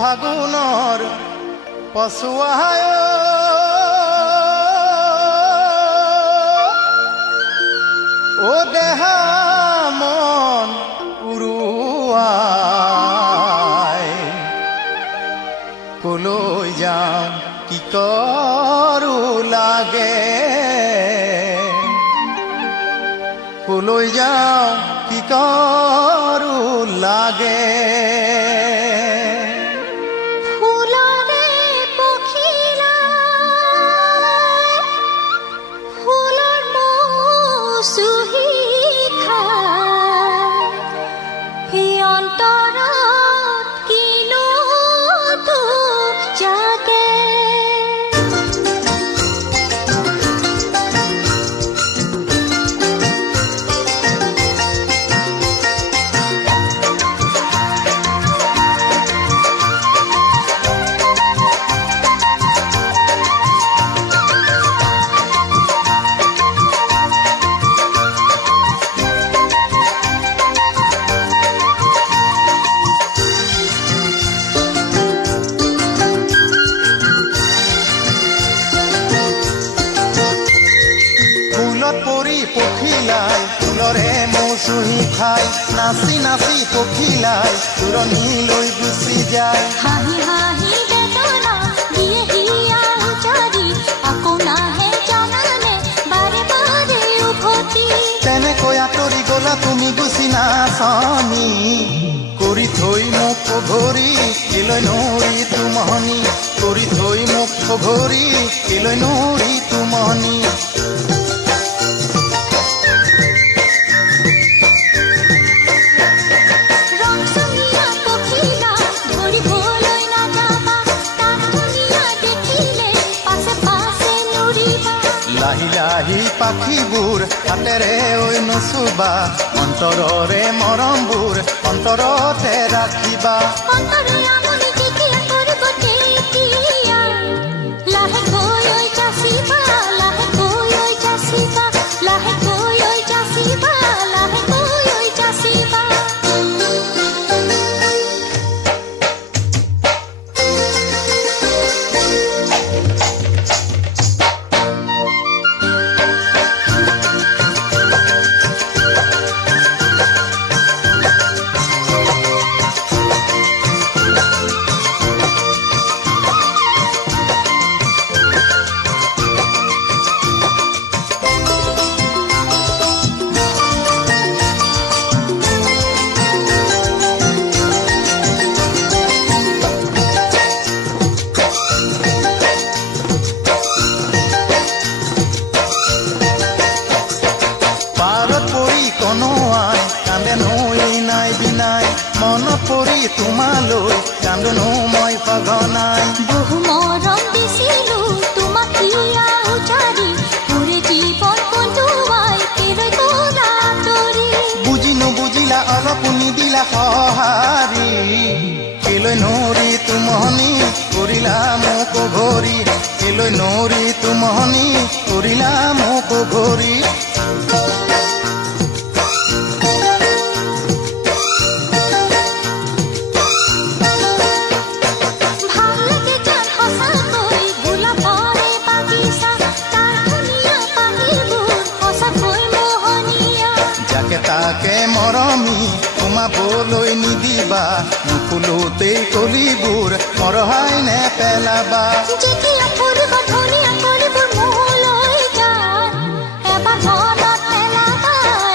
ফাগুনৰ পছুৱায় ও দেহা মন উৰুৱাই কলৈ যাওঁ কি কৰো লাগে কলৈ যাওঁ কি কৰো লাগে পখিলাই ফুলৰে মৌচুমী খাই নাচি নাচি পখিলাই তুৰণিলৈ গুচি যায় হাঁহি হাঁহি বেদনা দিয়ে হিয়া উজাৰি আকৌ নাহে জানানে বাৰে বাৰে উভতি তেনেকৈ আঁতৰি গলা তুমি গুচি নাচনি কৰি থৈ মোক পঘৰি কেলৈ নৰি তুমহনি কৰি থৈ মোক পঘৰি কেলৈ নৰি তুমহনি লাহি লাহি পাখিবোৰ হাতেৰে ঐ নচুবা অন্তৰৰে মৰমবোৰ অন্তৰতে ৰাখিবা অন্তৰে আমনি কেতিয়া কৰিব তেতিয়া লাহেকৈ ঐ যাচিবা লাহেকৈ ঐ যাচিবা লাহেকৈ ঐ যাচিবা লাহেকৈ ঐ যাচিবা মনত পৰি তোমালৈ কান্দনো মই সঘনাই বহু মৰম দিছিলো তোমাক হিয়া উজাৰি পুৰে জীৱন বন্ধুৱাই কেলৈ গলা আঁতৰি বুজি নুবুজিলা অলপ নিদিলা সঁহাৰি কেলৈ নৰি তুমহনি কৰিলা মোক ঘৰি কেলৈ নৰি তুমহনি কৰিলা মোক ঘৰি তাকে মৰমি সোমাবলৈ নিদিবা নুফুলোতেই কলিবোৰ মৰহাই নেপেলাবা যেতিয়া ফুৰিব ধুনীয়া কলিবোৰ মোলৈ যায় এবাৰ মনত পেলাবা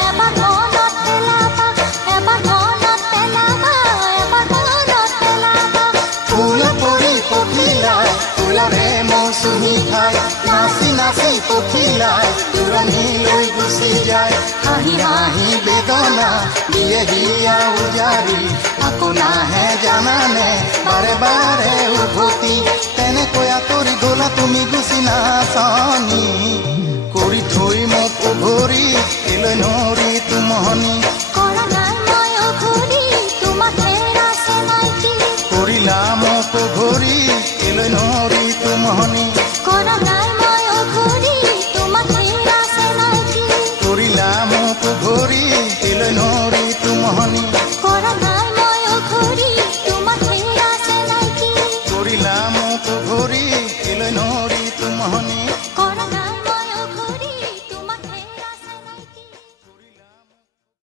এবাৰ মনত পেলাবা এবাৰ মনত পেলাবা এবাৰ মনত পেলাবা ফুল পৰি পখিলাই ফুলৰে মৌচুমী খাই নাচি নাচি পখিলাই তুৰণিলৈ গুচি যায় হাঁহি হাঁহি বেদনা দিয়ে হিয়া উজাৰি আকৌ নাহে জানানে বাৰে বাৰে উভতি তেনেকৈ আঁতৰি গলা তুমি গুচি নাচনি কৰি থৈ মোক উভৰি কেলৈ নৰি তুমহনি কৰা নাই মই উভৰি তোমাক হেৰাইছে নাইকি কৰিলা মোক উভৰি কেলৈ নৰি তুমহনি কৰা নাই মই উভৰি তোমাক হেৰাইছে নাইকি কৰিলা মোক উভৰি কেলৈ নৰি তুমহনি কৰা নাই মই উভৰি তোমাক হেৰাইছে নাইকি অঘৰী কেলৈ নৰি তুমহনি